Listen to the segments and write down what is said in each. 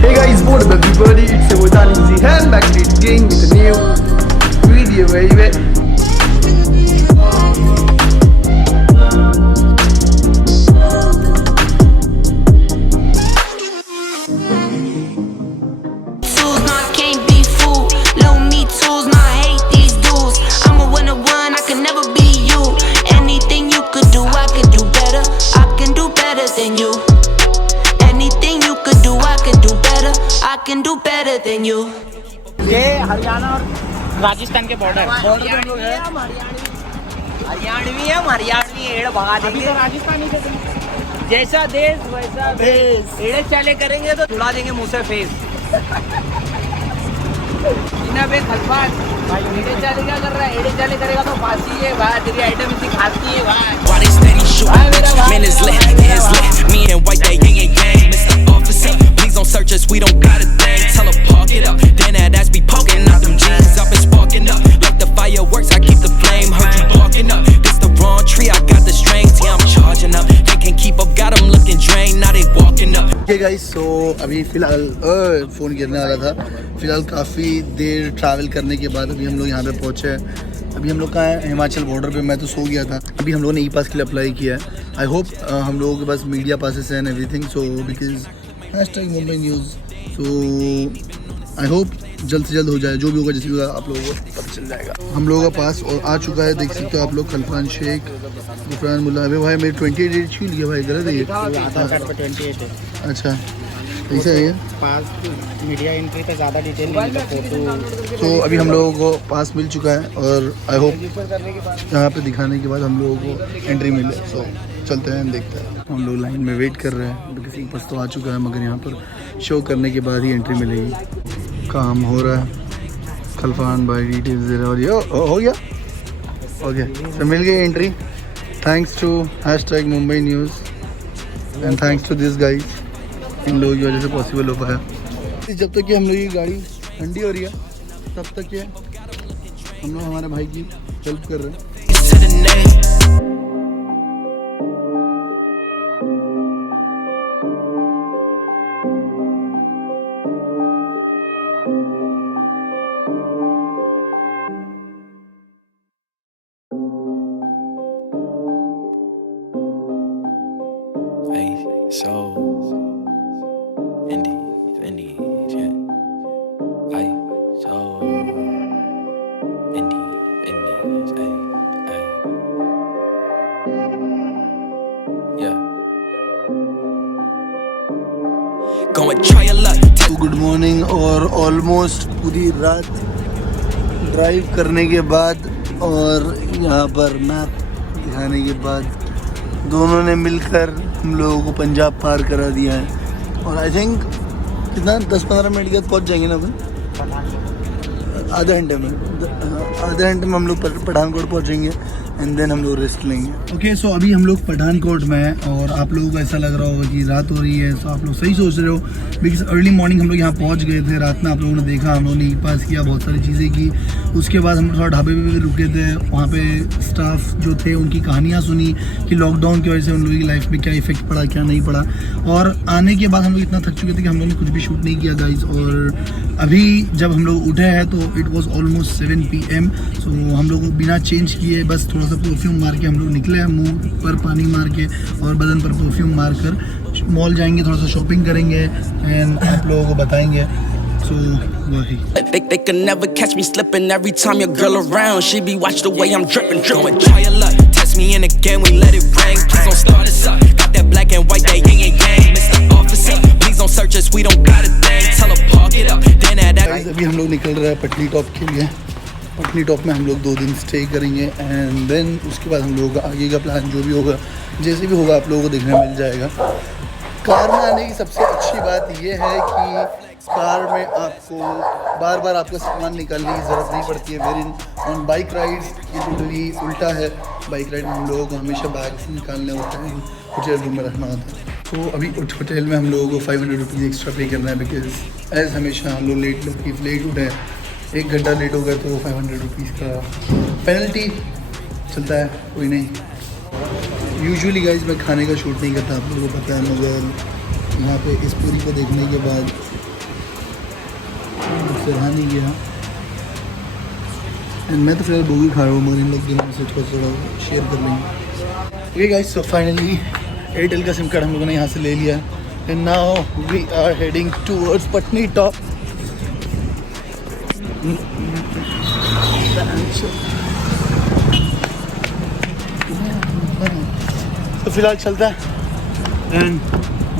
Hey guys, what up everybody? It's your boy Tanzi and back at it again with a new video, baby. ये हरियाणा और राजस्थान के border Haryanvi है, हरियाणवी एड़ भगा देंगे। तो राजस्थानी के जैसा देश वैसा भेष, एड़े चाले करेंगे तो छुड़ा देंगे मुंह से फेस। बिना बे खलफान भाई, एड़े चाले क्या कर रहा है? एड़े चाले करेगा तो फांसी है भाई, तेरी आइटम इतनी खाती है भाई। Man is lit, is lit. Me and white, they yin and yang. Mr. Officer, please don't search us, we don't got a thing. Tell her park it up, then that ass be poking out them jeans. I've been sparking up like the fireworks. I keep the flame, heard you barking up. This the wrong tree, I got the strings. Yeah, I'm charging up. They can keep up, got them looking drained. Now they walking up. Okay guys, so अभी फिलहाल phone गिरने वाला था। फिलहाल काफ़ी देर travel करने के बाद अभी हम लोग यहाँ पे पहुँचे हैं। अभी हम लोग कहाँ है? हिमाचल बॉर्डर पे। मैं तो सो गया था। अभी हम लोगों ने ई पास के लिए अप्लाई किया है। आई होप हम लोगों के पास मीडिया पासेस हैं and everything, so because #Mumbai news, so I hope जल्द से जल्द हो जाए। जो भी होगा, जैसे भी होगा, आप लोगों को पता चल जाएगा। हम लोगों का पास और आ चुका है, देख सकते हो आप लोग। खलफान शेख, गुफरान मुल्ला। अबे भाई मेरे 28 छू लिया भाई, गलत है ये। आधार कार्ड पे 28 है। अच्छा, ऐसा है ये पास मीडिया एंट्री पे ज़्यादा डिटेल नहीं है, फोटो। तो अभी हम लोगों को पास मिल चुका है और आई होप यहाँ पे दिखाने के बाद हम लोगों को एंट्री मिले। सो चलते हैं, देखते हैं। हम लोग लाइन में वेट कर रहे हैं, किसी पास तो आ चुका है, मगर यहाँ पर शो करने के बाद ही एंट्री मिलेगी। काम हो रहा है, खलफान भाई डिटेल्स दे रहा है और ये हो गया। ओके, तो मिल गई entry. Thanks to #Mumbai news and thanks to this guys. इन लोगों की वजह से पॉसिबल हो पाया। जब तक कि हम लोग की गाड़ी ठंडी हो रही है, तब तक ये हम लोग हमारे भाई की हेल्प कर रहे हैं। So Indies, yeah. So Indies, yeah. Going try your luck. Good morning. और ऑलमोस्ट पूरी रात ड्राइव करने के बाद और यहाँ पर मैप दिखाने के बाद दोनों ने मिलकर हम लोगों को पंजाब पार करा दिया है। और आई थिंक कितना 10-15 मिनट के बाद पहुँच जाएंगे ना अपन, आधे घंटे में हम लोग पठानकोट पहुँचेंगे एंड देन हम लोग रेस्ट लेंगे। ओके, सो अभी हम लोग पठानकोट में हैं और आप लोगों को ऐसा लग रहा होगा कि रात हो रही है, तो आप लोग सही सोच रहे हो, बिकॉज अर्ली मॉर्निंग हम लोग यहाँ पहुँच गए थे। रात में आप लोगों ने देखा, हम लोगों ने ई पास किया, बहुत सारी चीज़ें की। उसके बाद हम थोड़ा ढाबे पे भी रुके थे। वहाँ पे स्टाफ जो थे उनकी कहानियाँ सुनी कि लॉकडाउन की वजह से उन लोगों की लाइफ में क्या इफेक्ट पड़ा, क्या नहीं पड़ा। और आने के बाद हम लोग इतना थक चुके थे कि हम लोगों ने कुछ भी शूट नहीं किया गाइज। और अभी जब हम लोग उठे हैं तो इट वॉज ऑलमोस्ट 7 PM। सो हम लोग बिना चेंज किए बस थोड़ा सा परफ्यूम मार के हम लोग निकले हैं, मुंह पर पानी मार के और बदन पर परफ्यूम मार कर मॉल जाएंगे, थोड़ा सा शॉपिंग करेंगे एंड आप लोगों को बताएंगे। So They can never catch me slipping. Every time your girl around, she be watch the way I'm dripping. Try your luck, test me in again, we let it rain. Please don't start us up. Got that black and white, that yin and yang. Mr. Officer, please don't search us, we don't got a thing. Tell her park it up, then that. अभी हम लोग निकल रहे हैं Patni top के लिए। Patni top में हम लोग 2 दिन स्टे करेंगे एंड देन उसके बाद हम लोगों का आगे का प्लान जो भी होगा, जैसे भी होगा, आप लोगों को देखने मिल जाएगा। कार में आने की सबसे अच्छी बात यह है कि कार में आपको बार बार आपका सामान निकालने की ज़रूरत नहीं पड़ती है। वेरिन ऑन बाइक राइड्स ये टोटली उल्टा है। बाइक राइड में हम लोगों को हमेशा बैग्स निकालने होते हैं, होटल रूम में रखना होता है। तो अभी होटल में हम लोगों को 500 रुपीज़ एक्स्ट्रा पे करना है, बिकॉज एज़ हमेशा हम लोग लेट उठे, 1 घंटा लेट हो गया तो 500 रुपीज़ का पेनल्टी चलता है, कोई नहीं। यूजुअली गाइज मैं खाने का शूट नहीं करता, आप लोगों को पता है, मगर यहाँ पे इस पूरी को देखने के बाद मुझसे रहा नहीं गया। एंड मैं तो फिलहाल बोगी खा रहा हूँ, मगर इन लोग दोनों में से थोड़ा शेयर कर लेंगे। Okay guys, so finally Airtel का सिम कार्ड हम लोगों ने यहाँ से ले लिया and now we are heading towards Patnitop. तो फिलहाल चलता है एंड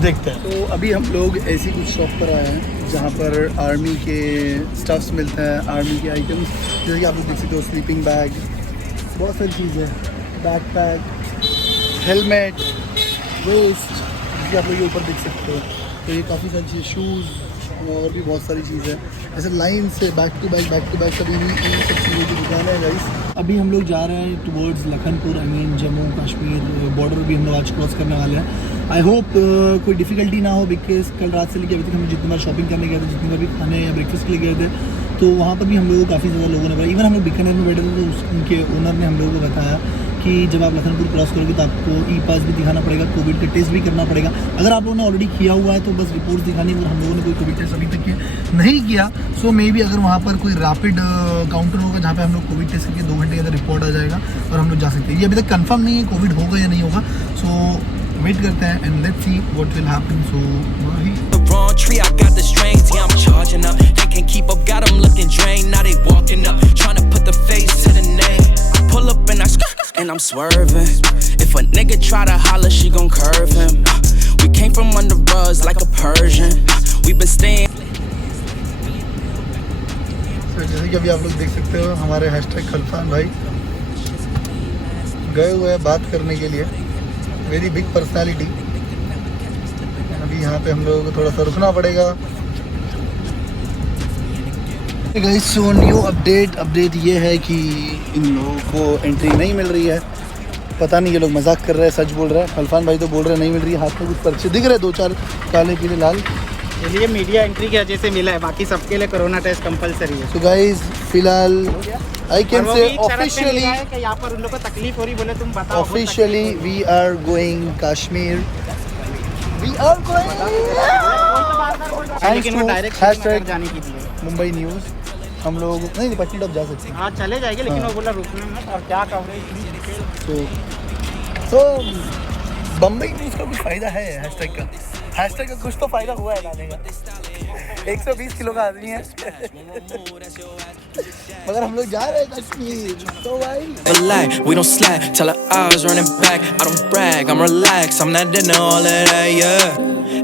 देखते हैं। तो अभी हम लोग ऐसी कुछ शॉप पर आए हैं जहाँ पर आर्मी के स्टफ्स मिलते हैं, आर्मी के आइटम्स, जैसे कि आप लोग देख सकते हो स्लीपिंग बैग, बहुत सारी चीज़ें, बैकपैक, हेलमेट, वेस्ट, जिसे आप लोग ये ऊपर देख सकते हो। तो ये काफ़ी सारी चीज़ें, शूज़ और भी बहुत सारी चीज़ें, ऐसे लाइन से बैक टू बैक सभी इन सब चीज़ों की दुकान है गाइस। अभी हम लोग जा रहे हैं towards Lakhanpur, I mean Jammu Kashmir border भी हम लोग आज क्रॉस करने वाले हैं। आई होप कोई डिफ़िकल्टी ना हो, बिकॉज कल रात से लेकर अभी तक हम जितनी बार शॉपिंग करने गए थे, जितनी बार भी खाने या ब्रेकफास्ट के लिए गए थे, तो वहाँ पर भी हम लोगों को काफ़ी ज़्यादा लोगों ने बताया। इवन हम लोग बीकानेर में बैठे थे तो उनके ओनर ने हम लोगों को बताया कि जब आप लखनपुर क्रॉस करोगे तो आपको ई पास भी दिखाना पड़ेगा, कोविड का टेस्ट भी करना पड़ेगा। अगर आप लोगों ने ऑलरेडी किया हुआ है तो बस रिपोर्ट दिखानी, और हम लोगों ने कोई कोविड टेस्ट अभी तक नहीं किया। सो मे बी अगर वहाँ पर कोई रैपिड काउंटर होगा जहाँ पे हम लोग कोविड टेस्ट करके 2 घंटे के अंदर रिपोर्ट आ जाएगा और हम लोग जा सकते हैं। ये अभी तक कंफर्म नहीं है कोविड होगा या नहीं होगा, सो वेट करते हैं and let's see what will happen. So वही wrong tree, I got the strings, yeah, I'm charging up. They can't keep up, got them looking drained. Now they walking up, trying to put the face to the name. Pull up and and I'm swerving. If a nigga try to holler, she gon' curve him. We came from under rugs like a Persian. We been staying. जैसे कि अभी आप लोग देख सकते हो हमारे hashtag खलफान भाई गए हुए हैं बात करने के लिए, वेरी बिग पर्सनालिटी। अभी यहाँ पे हम लोगों को थोड़ा सा रुकना पड़ेगा। गाइस, सो न्यू अपडेट ये है कि इन लोगों को एंट्री नहीं मिल रही है। पता नहीं ये लोग मजाक कर रहे हैं, सच बोल रहे हैं। खलफान भाई तो बोल रहे हैं नहीं मिल रही है। हाथ में कुछ पर्चे दिख रहे हैं, 2-4 काले पीले लाल। चलिए मीडिया एंट्री की वजह से मिला है, बाकी सबके लिए कोरोना टेस्ट कंपलसरी है। तो गाइस फिलहाल आई कैन से ऑफिशियली यहाँ पर उन लोगों को तकलीफ हो रही, बोले तुम बताओ। Officially we are going Kashmir, we are लेकिन वो डायरेक्ट जाने की थी मुंबई न्यूज़। हम लोग नहीं पटनी टॉप जा सकते हैं। हाँ चले जाएंगे, लेकिन वो बोला रुकने में और क्या कवरेज। तो बम्बई न्यूज़ का कुछ फ़ायदा है हैशटैग का कुछ तो फ़ायदा हुआ है लाने का। 120 किलो का आदमी है मगर हम लोग जा रहे हैं कश्मीर। तो भाई Relax, we don't slack till our eyes running back. I don't brag, I'm relaxed, I'm not into all of that, yeah.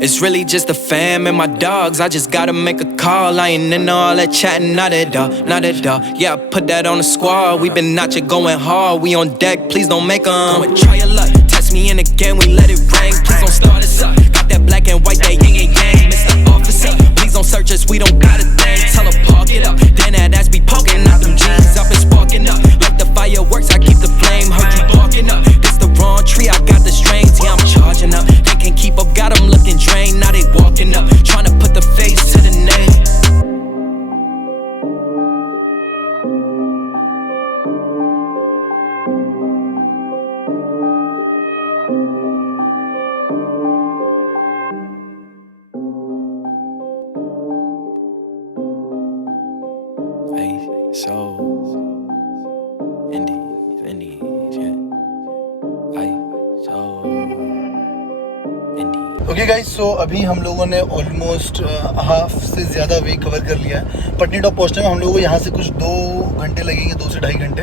It's really just the fam and my dogs. I just gotta make a call. I ain't into all that chatting, not at all, not at all. Yeah, I put that on the squad. We been out here going hard. We on deck, please don't make 'em. Go and try your luck. Test me in again, we let it rain. Please don't start us up. Got that black and white, that yin and yang. Mr. Officer, please don't search us. We don't got a thing. Tell her park it up. Then that ass be poking out them jeans. I've been sparking up like the fireworks. I keep the flame. Heard you barking up. This the wrong tree. I got the strings. Yeah, I'm charging up. They can't keep up. Got them looking drained. Now they walking up, trying to put the face to the name. So Indies, yeah. Okay guys, so अभी हम लोगों ने almost half से ज़्यादा वे cover कर लिया है। Patni top पहुंचने में हम लोगों को यहाँ से कुछ 2 घंटे लगेंगे, 2 से 2.5 घंटे।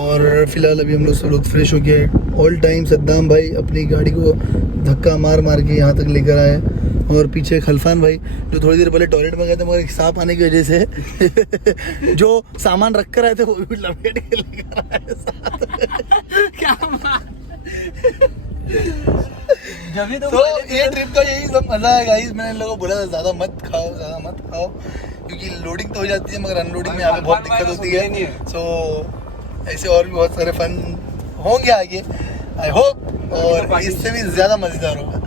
और फिलहाल अभी हम लोग सब लोग फ्रेश हो गए। ऑल टाइम सद्दाम भाई अपनी गाड़ी को धक्का मार के यहाँ तक लेकर आए, और पीछे खलफान भाई जो थोड़ी देर पहले टॉयलेट में गए थे, मगर एक सांप आने की वजह से जो सामान रख कर आए थे वो भी लपेट के लेकर आए साथ। क्या तो ये ट्रिप का यही सब मजा है गाइस। मैंने इन लोगों को बोला था ज़्यादा मत खाओ क्योंकि लोडिंग तो हो जाती है मगर अनलोडिंग में यहाँ पे बहुत दिक्कत होती है। सो ऐसे और भी बहुत सारे फन होंगे आगे, आई होप, और इससे भी ज़्यादा मज़ेदार होगा।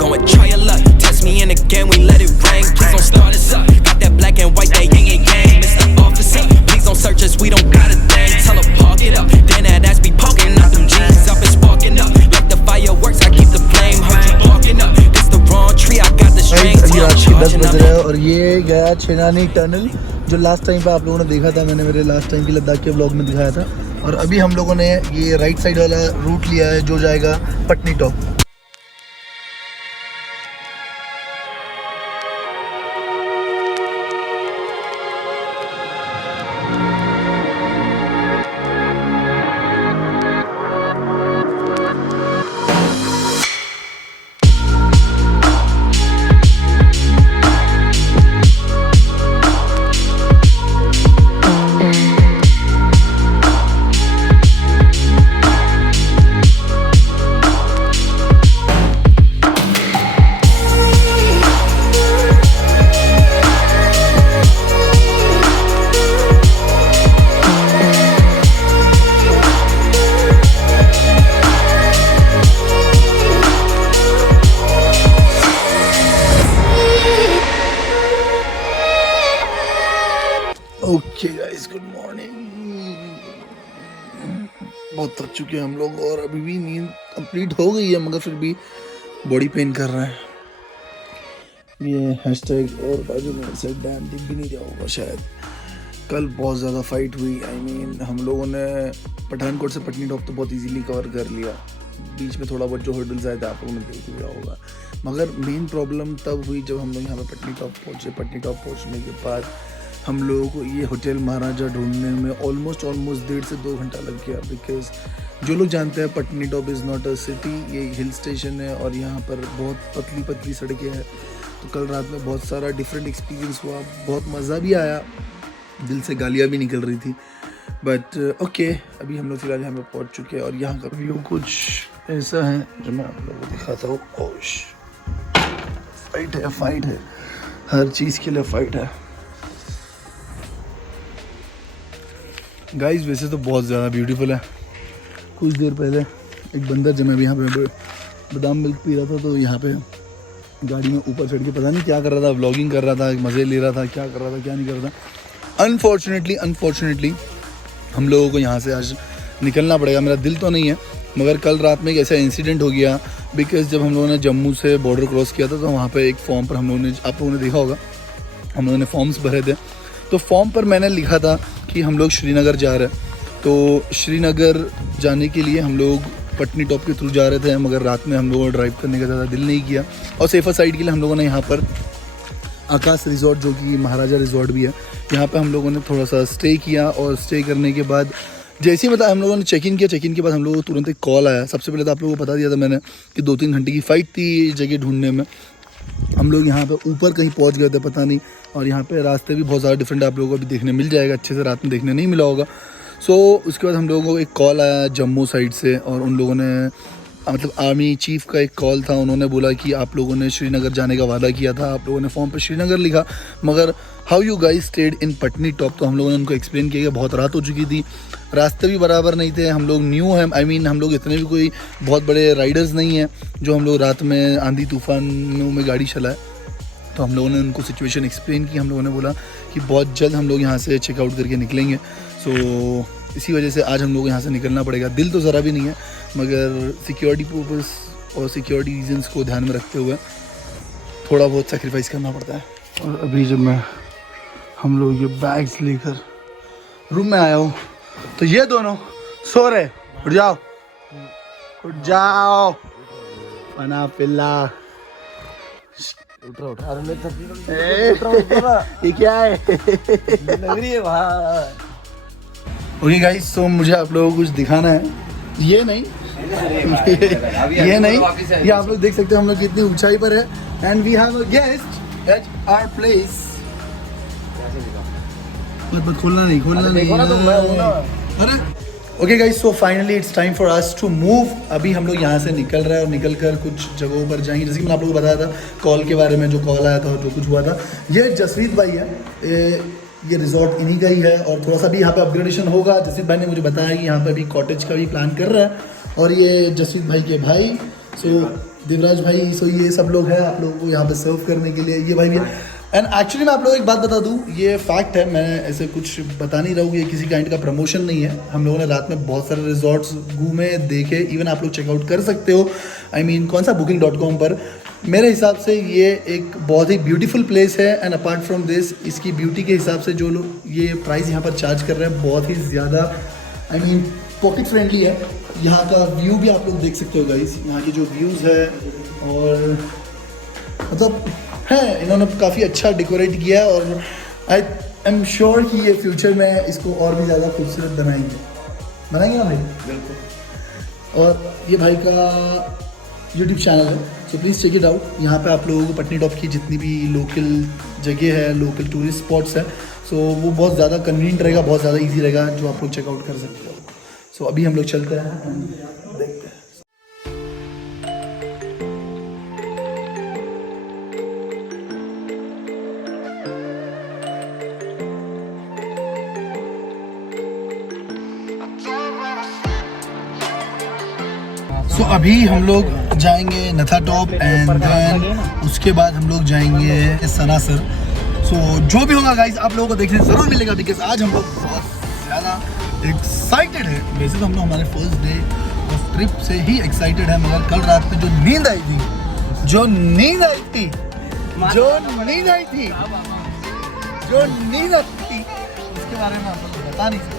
Go and try your luck, test me in again, we let it rain. Please don't start us up, got that black and white, that yin and yang. Mr. Officer, please don't search us, we don't got a thing. Tell her park it up, then that ass be poking out them jeans. I've been sparking up like the fireworks. I keep the flame. Heard you barking up. This the wrong tree. I got the strings. 10 बज रहे हैं और ये गया Chenani tunnel, जो last time पे आप लोगों ने देखा था, मैंने मेरे लास्ट टाइम की लद्दाख के व्लॉग में दिखाया था। और अभी हम लोगों ने ये राइट साइड वाला रूट लिया है जो जाएगा Patni top. Okay guys, good morning. बहुत थक चुके हैं हम लोग और अभी भी नींद कंप्लीट हो गई है, मगर फिर भी बॉडी पेन कर रहा है। ये हैशटैग और बाजू में से डैम दिख भी नहीं रहा होगा शायद। कल बहुत ज़्यादा फाइट हुई। आई मीन हम लोगों ने पठानकोट से पटनी टॉप तो बहुत इजीली कवर कर लिया। बीच में थोड़ा बहुत जो हर्डल्स आए थे आप लोगों ने देख लिया होगा, मगर मेन प्रॉब्लम तब हुई जब हम लोग यहाँ पे पटनी टॉप पहुँचे। पटनी टॉप पहुँचने के बाद हम लोगों को ये होटल महाराजा ढूंढने में ऑलमोस्ट 1.5 से 2 घंटा लग गया। बिकॉज जो लोग जानते हैं Patni top is not a city, ये हिल स्टेशन है और यहाँ पर बहुत पतली पतली सड़कें हैं। तो कल रात में बहुत सारा डिफरेंट एक्सपीरियंस हुआ, बहुत मज़ा भी आया, दिल से गालियाँ भी निकल रही थी। बट ओके, अभी हम लोग फिलहाल यहाँ पे पहुँच चुके हैं और यहाँ का व्यू कुछ ऐसा है जो मैं आप लोगों को दिखाता हूँ। फाइट है, हर चीज़ के लिए फ़ाइट है गाइस। वैसे तो बहुत ज़्यादा ब्यूटीफुल है। कुछ देर पहले एक बंदर जब मैं यहाँ पे बादाम मिल्क पी रहा था तो यहाँ पे गाड़ी में ऊपर चढ़ के पता नहीं क्या कर रहा था, व्लॉगिंग कर रहा था, मज़े ले रहा था, क्या कर रहा था क्या नहीं कर रहा था। अनफॉर्चुनेटली हम लोगों को यहाँ से आज निकलना पड़ेगा। मेरा दिल तो नहीं है, मगर कल रात में एक ऐसा इंसिडेंट हो गया। बिकॉज जब हम लोगों ने जम्मू से बॉर्डर क्रॉस किया था तो वहाँ पर एक फॉर्म पर आप लोगों ने देखा होगा, हम लोगों ने फॉर्म्स भरे थे। तो फॉर्म पर मैंने लिखा था कि हम लोग श्रीनगर जा रहे हैं। तो श्रीनगर जाने के लिए हम लोग पटनी टॉप के थ्रू जा रहे थे, मगर रात में हम लोगों ने ड्राइव करने का ज़्यादा दिल नहीं किया और सेफर साइड के लिए हम लोगों ने यहाँ पर आकाश रिजॉर्ट, जो कि महाराजा रिजॉर्ट भी है, यहाँ पे हम लोगों ने थोड़ा सा स्टे किया। और स्टे करने के बाद जैसे ही मतलब हम लोगों ने चेक इन किया, चेक इन के बाद हम लोगों को तुरंत एक कॉल आया। सबसे पहले तो आप लोगों को बता दिया था मैंने कि 2-3 घंटे की फ़ाइट थी ये जगह ढूंढने में। हम लोग यहाँ पे ऊपर कहीं पहुँच गए थे पता नहीं, और यहाँ पे रास्ते भी बहुत ज़्यादा डिफरेंट आप लोगों को भी देखने मिल जाएगा, अच्छे से रात में देखने नहीं मिला होगा। सो उसके बाद हम लोगों को एक कॉल आया जम्मू साइड से, और उन लोगों ने मतलब आर्मी चीफ का एक कॉल था। उन्होंने बोला कि आप लोगों ने श्रीनगर जाने का वादा किया था, आप लोगों ने फॉर्म पे श्रीनगर लिखा, मगर how you guys stayed in Patni top. तो हम लोगों ने उनको एक्सप्लेन किया कि बहुत रात हो चुकी थी, रास्ते भी बराबर नहीं थे, हम लोग न्यू हैं, आई मीन हम लोग इतने भी कोई बहुत बड़े राइडर्स नहीं हैं जो हम लोग रात में आंधी तूफानों में गाड़ी चलाए। तो हम लोगों ने उनको सिचुएशन एक्सप्लेन की। हम लोगों ने बोला कि बहुत जल्द हम लोग यहाँ से चेकआउट करके निकलेंगे। सो इसी वजह से आज हम लोग यहाँ से निकलना पड़ेगा। दिल तो ज़रा भी नहीं है, मगर सिक्योरिटी पर्पस और सिक्योरिटी रीजंस को ध्यान में रखते हुए थोड़ा बहुत सेक्रीफाइस करना पड़ता है। और अभी जब मैं हम लोग ये बैग्स लेकर रूम में आया हूँ तो ये दोनों सो रहे। उठ जाओ उठ जाओ, पना पिल्ला, उठ रहा ये क्या है लग रही है भाई। ओके गाइस, तो मुझे आप लोगों को कुछ दिखाना है। ये नहीं ये नहीं, ये आप लोग देख सकते हो हम लोग कितनी ऊंचाई पर है। And we have a guest at our place. मत खोलना नहीं अरे okay guys, so finally it's time for us to move. अभी हम लोग यहाँ से निकल रहे हैं और निकल कर कुछ जगहों पर जाएंगे। जैसे कि मैंने आप लोगों को बताया था कॉल के बारे में, जो कॉल आया था और जो कुछ हुआ था। ये जसरीत भाई है, ये रिजॉर्ट इन्हीं का ही है, और थोड़ा सा भी यहाँ पे अपग्रेडेशन होगा। जसरीत भाई ने मुझे बताया कि यहाँ पे अभी कॉटेज का भी प्लान कर रहा है। और ये जसरीत भाई के भाई सो देवराज भाई, सो ये सब लोग हैं आप लोगों को यहाँ पे सर्व करने के लिए। ये भाई भी एंड एक्चुअली मैं आप लोगों को एक बात बता दूं, ये फैक्ट है, मैं ऐसे कुछ बता नहीं रहा हूँ, ये किसी काइंड का प्रमोशन नहीं है। हम लोगों ने रात में बहुत सारे रिजॉर्ट्स घूमे देखे, इवन आप लोग चेकआउट कर सकते हो, I mean, कौन सा booking.com पर। मेरे हिसाब से ये एक बहुत ही ब्यूटीफुल प्लेस है एंड अपार्ट फ्रॉम दिस, इसकी ब्यूटी के हिसाब से जो लोग ये प्राइस यहाँ पर चार्ज कर रहे हैं बहुत ही ज़्यादा I mean, पॉकेट फ्रेंडली है। यहाँ का व्यू भी आप लोग देख सकते हो गाइस, यहाँ की जो व्यूज़ है और मतलब है, इन्होंने काफ़ी अच्छा डेकोरेट किया है और आई एम श्योर कि ये फ्यूचर में इसको और भी ज़्यादा खूबसूरत बनाएंगे ना भाई? बिल्कुल। और ये भाई का यूट्यूब चैनल है, so please check it out. यहाँ पे आप लोगों को पटनी टॉप की जितनी भी लोकल जगह है, लोकल टूरिस्ट स्पॉट्स है, सो वो बहुत ज़्यादा कन्वीनियंट रहेगा, बहुत ज़्यादा ईजी रहेगा, जो आप लोग चेकआउट कर सकते हो। सो अभी हम लोग चलते हैं, देखते हैं। तो अभी हम लोग जाएंगे नथा टॉप एंड देन उसके बाद हम लोग जाएंगे सनासर। सो जो भी होगा गाइस आप लोगों को देखने ज़रूर मिलेगा, बिकॉज आज हम लोग बहुत ज़्यादा एक्साइटेड है। वैसे तो हम लोग हमारे फर्स्ट डे ऑफ ट्रिप से ही एक्साइटेड है, मगर कल रात में जो नींद आई थी जो नींद आई थी उसके बारे में आप लोग बता नहीं सकते।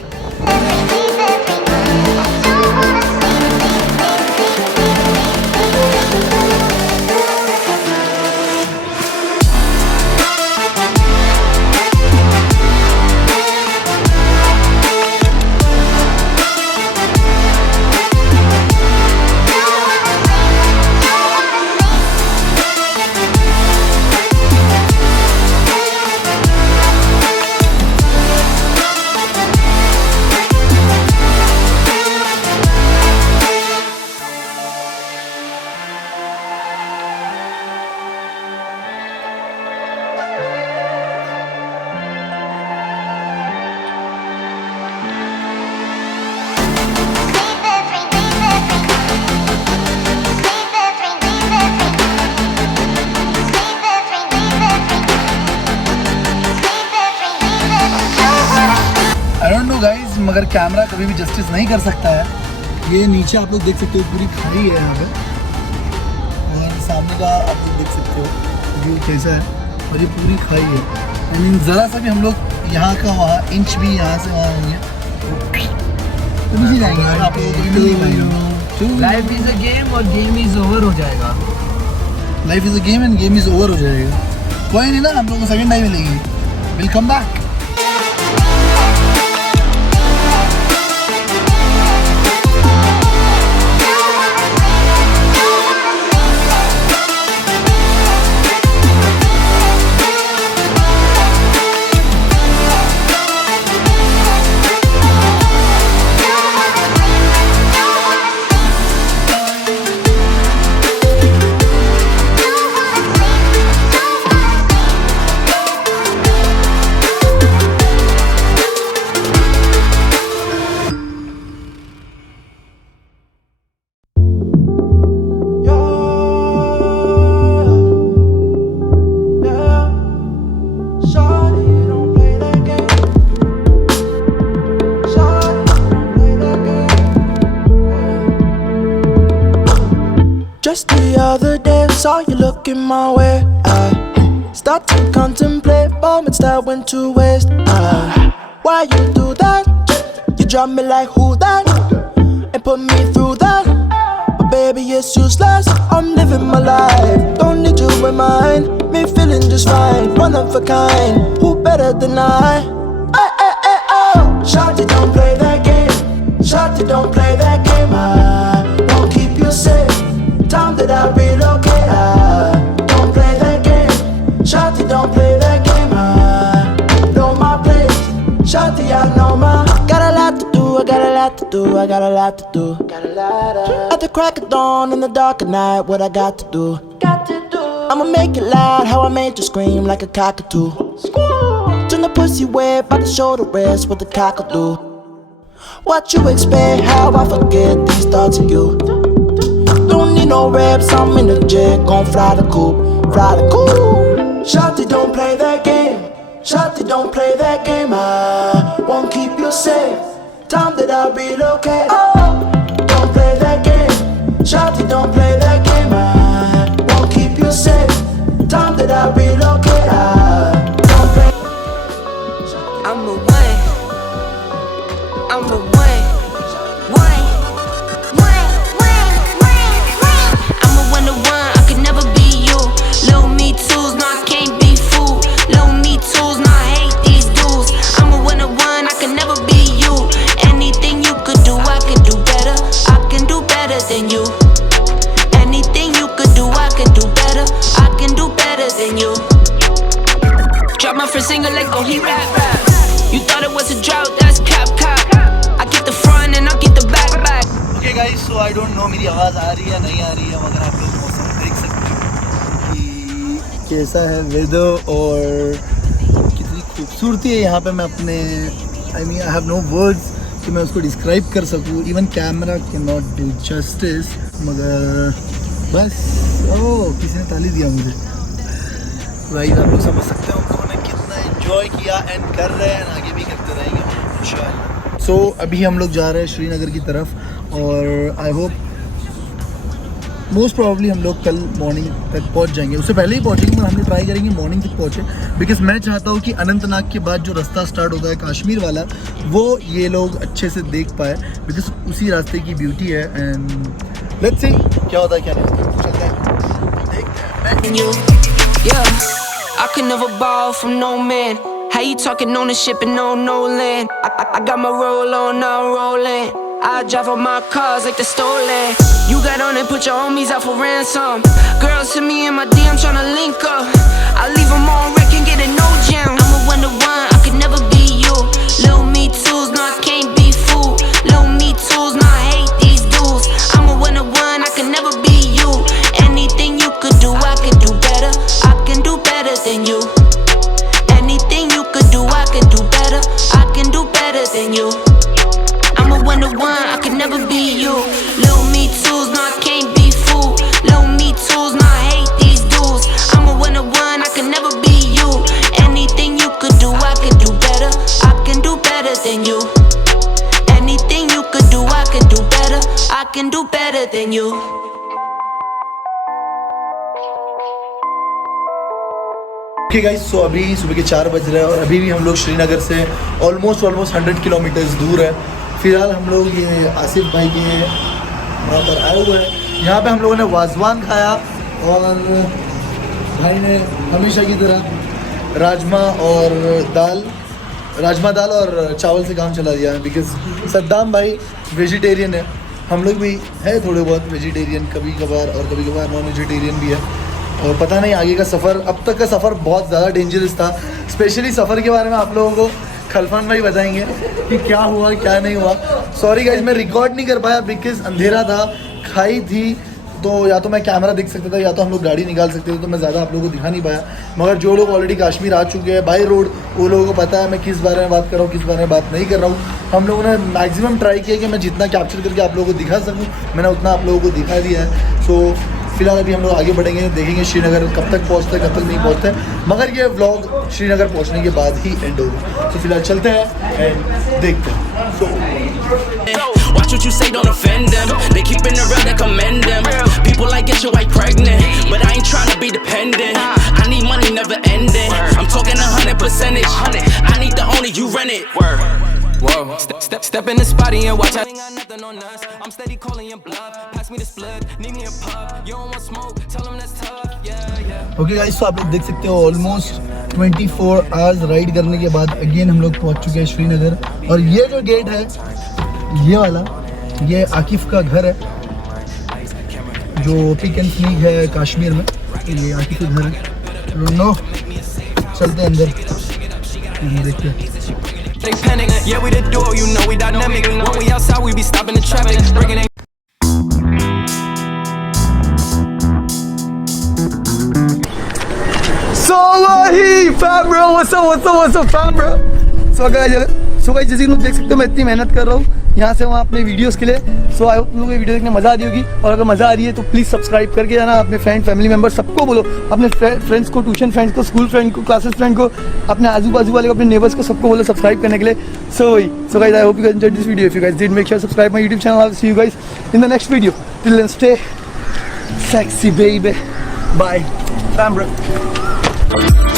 गाइस मगर कैमरा कभी भी जस्टिस नहीं कर सकता है। ये नीचे आप लोग देख सकते हो पूरी खाई है यहाँ पे, और सामने का आप लोग देख सकते हो व्यू कैसा है, और ये पूरी खाई है। आई मीन ज़रा सा भी हम लोग यहाँ का वहाँ इंच भी यहाँ से वहाँ होंगे तो नहीं जाएंगे, आप लोगों को मिल नहीं पाएंगे। लाइफ इज अ गेम और गेम इज ओवर हो जाएगा। Life is a game end game is over हो जाएगा। कोई नहीं ना, हम लोगों को सेकेंड टाइम मिलेगी। Will come back. Just the other day, saw you looking my way. I start to contemplate moments that went to waste. Why you do that? You drop me like who that? And put me through that. But baby, it's useless. I'm living my life. Don't need you in mine. Me feeling just fine. One of a kind. Who better than I? Oh. Shawty, don't play that game. Shawty, don't play that game. I won't keep you safe. Time that I relocate, don't play that game. Shawty, don't play that game. I know my place. Shawty, I know my. Got a lot to do, I got a lot to do, I got a lot to do. At the crack of dawn in the dark of night, what I got to do? I'ma make it loud, how I made you scream like a cockatoo. Turn the pussy wet by the shoulder rest, what the cock'll do. What you expect, how I forget these thoughts of you. Don't need no reps, I'm in the jet, gon' fly the coop, fly the coop. Shawty, don't play that don't play that game. I won't keep you safe. Time that I'll relocate. Oh, don't play that game. Shawty, don't play that game. I won't keep you safe. Time that I'll relocate. I don't play. I'm a one. I'm a one. I'm a one to one. I could never be you. Little me tools, no I can't be fooled. Little me tools, no I hate these dudes. I'm a one to one. I could never be you. Anything you could do, I could do better. I can do better than you. Anything you could do, I can do better. I can do better than you. Drop my first single like oh he rap. You thought it was a drought, that's cap. I get the front and I get the back. Okay guys, so I don't know मेरी आवाज़ आ रही है नहीं आ रही है, मगर आप लोग मौसम देख सकते हो कि कैसा है वेदर और कितनी खूबसूरती है यहाँ पे. मैं अपने आई हैव नो वर्ड्स कि मैं उसको डिस्क्राइब कर सकूँ. Even camera can not do justice. मगर बस किसी ने ताली दिया मुझे. गाइस आप लोग समझ सकते हो हम लोगों ने कितना एंजॉय किया एंड कर रहे हैं, आगे भी करते रहेंगे इंशाल्लाह. सो अभी हम लोग जा रहे हैं श्रीनगर की तरफ और आई होप मोस्ट प्रॉब्ली हम लोग कल मॉर्निंग तक पहुंच जाएंगे. उससे पहले ही पहुंचेंगे मगर हम लोग ट्राई करेंगे मॉर्निंग तक पहुंचे, बिकॉज मैं चाहता हूं कि अनंतनाग के बाद जो रास्ता स्टार्ट होता है कश्मीर वाला वो ये लोग अच्छे से देख पाए, बिकॉज उसी रास्ते की ब्यूटी है. एंड लेट्स सी क्या होता है क्या नहीं होता. चलते हैं देखते हैं. Yeah, I could never borrow from no man. How you talking ownership and no land? I got my roll on, now I'm rolling. I drive all my cars like they're stolen. You got on and put your homies out for ransom. Girls hit me in my DM tryna link up. I leave them on wreck and get a no jam. I'm a one to one, I could never be you. Little me tools, no I can't be fooled. Little me tools, no I hate these dudes. I'm a one to one, I could never be you. Anything you could do, I could do better. I can do better than you. Anything you could do, I can do better. I can do better than you. I'm a one to one, I could never be you. Little me tools, no I can't be fooled. Little me tools, no I hate these dudes. I'm a one to one, I can never be you. Anything you could do, I can do better. I can do better than you. Anything you could do, I can do better. I can do better than you. Okay guys, so अभी सुबह के 4 बज रहे हैं और अभी भी हम लोग श्रीनगर से ऑलमोस्ट 100 किलोमीटर्स दूर है. फिलहाल हम लोग ये आसिफ भाई के वहाँ पर आए हुए हैं. यहाँ पे हम लोगों ने वाजवान खाया और भाई ने हमेशा की तरह राजमा दाल और चावल से काम चला दिया है, बिकॉज सद्दाम भाई वेजिटेरियन है. हम लोग भी है थोड़े बहुत वेजिटेरियन कभी कभार और कभी कभार नॉन वेजिटेरियन भी है. और पता नहीं आगे का सफ़र, अब तक का सफ़र बहुत ज़्यादा डेंजरस था. स्पेशली सफ़र के बारे में आप लोगों को खलफान भाई बताएंगे कि क्या हुआ क्या नहीं हुआ. सॉरी गाइज, मैं रिकॉर्ड नहीं कर पाया बिकॉज अंधेरा था, खाई थी, तो या तो मैं कैमरा दिख सकता था या तो हम लोग गाड़ी निकाल सकते थे, तो मैं ज़्यादा आप लोगों को दिखा नहीं पाया. मगर जो लोग ऑलरेडी कश्मीर आ चुके हैं बाई रोड, वो लोगों को पता है मैं किस बारे में बात कर रहा हूँ, किस बारे में बात नहीं कर रहा हूँ. हम लोगों ने मैक्सिमम ट्राई किया कि मैं जितना कैप्चर करके आप लोगों को दिखा सकूँ, मैंने उतना आप लोगों को दिखा दिया है. सो फिलहाल अभी हम लोग आगे बढ़ेंगे, देखेंगे श्रीनगर कब तक पहुँचते हैं कब तक नहीं पहुँचते, मगर ये व्लॉग श्रीनगर पहुँचने के बाद ही एंड होगा. तो फिलहाल चलते हैं एंड देखते हैं. Watch what you say, don't offend them. They keeping it real, they commend them. People like get your wife pregnant, but I ain't tryna be dependent. I need money, never ending. I'm talking 100%. I need the owner, you rent it. Whoa, step in the spotty and watch out. Ain't got nothing on us. I'm steady calling your bluff. Pass me the split, need me a puff. You don't want smoke, tell them that's tough. Yeah. Okay guys, तो आप लोग देख सकते हो almost 24 hours ride करने के बाद again हम लोग पहुंच चुके हैं श्रीनगर. और ये जो गेट है ये वाला, ये आकिफ का घर है जो पिक एंड स्नीक है कश्मीर में. ये आकिफ का घर है. नो चलते हैं अंदर देखते हैं. They panic, yeah we the duo, you know we dynamic. When we outside we be stopping the traffic, bringing it. So fam bro, what's up fam bro? So guys, so guys जैसे कि लोग देख सकते हो मैं इतनी मेहनत कर रहा हूँ यहाँ से वहाँ अपने वीडियोस के लिए। सो आई होप तुम लोगों को वीडियो देखने मजा आ रही होगी, और अगर मजा आ रही है तो प्लीज़ सब्सक्राइब करके जाना। अपने फ्रेंड फैमिली मेंबर सबको बोलो, अपने फ्रेंड्स को, ट्यूशन फ्रेंड्स को, स्कूल फ्रेंड को, क्लासेस फ्रेंड को, अपने आजू बाजू वाले को, अपने नेबर्स को, सबको बोलो सब्सक्राइब करने के लिए। So guys I hope you guys enjoyed this video. If you guys did, make sure to subscribe my YouTube channel. I'll see you guys in the next video. Till then, stay sexy baby. Bye. Bam bro.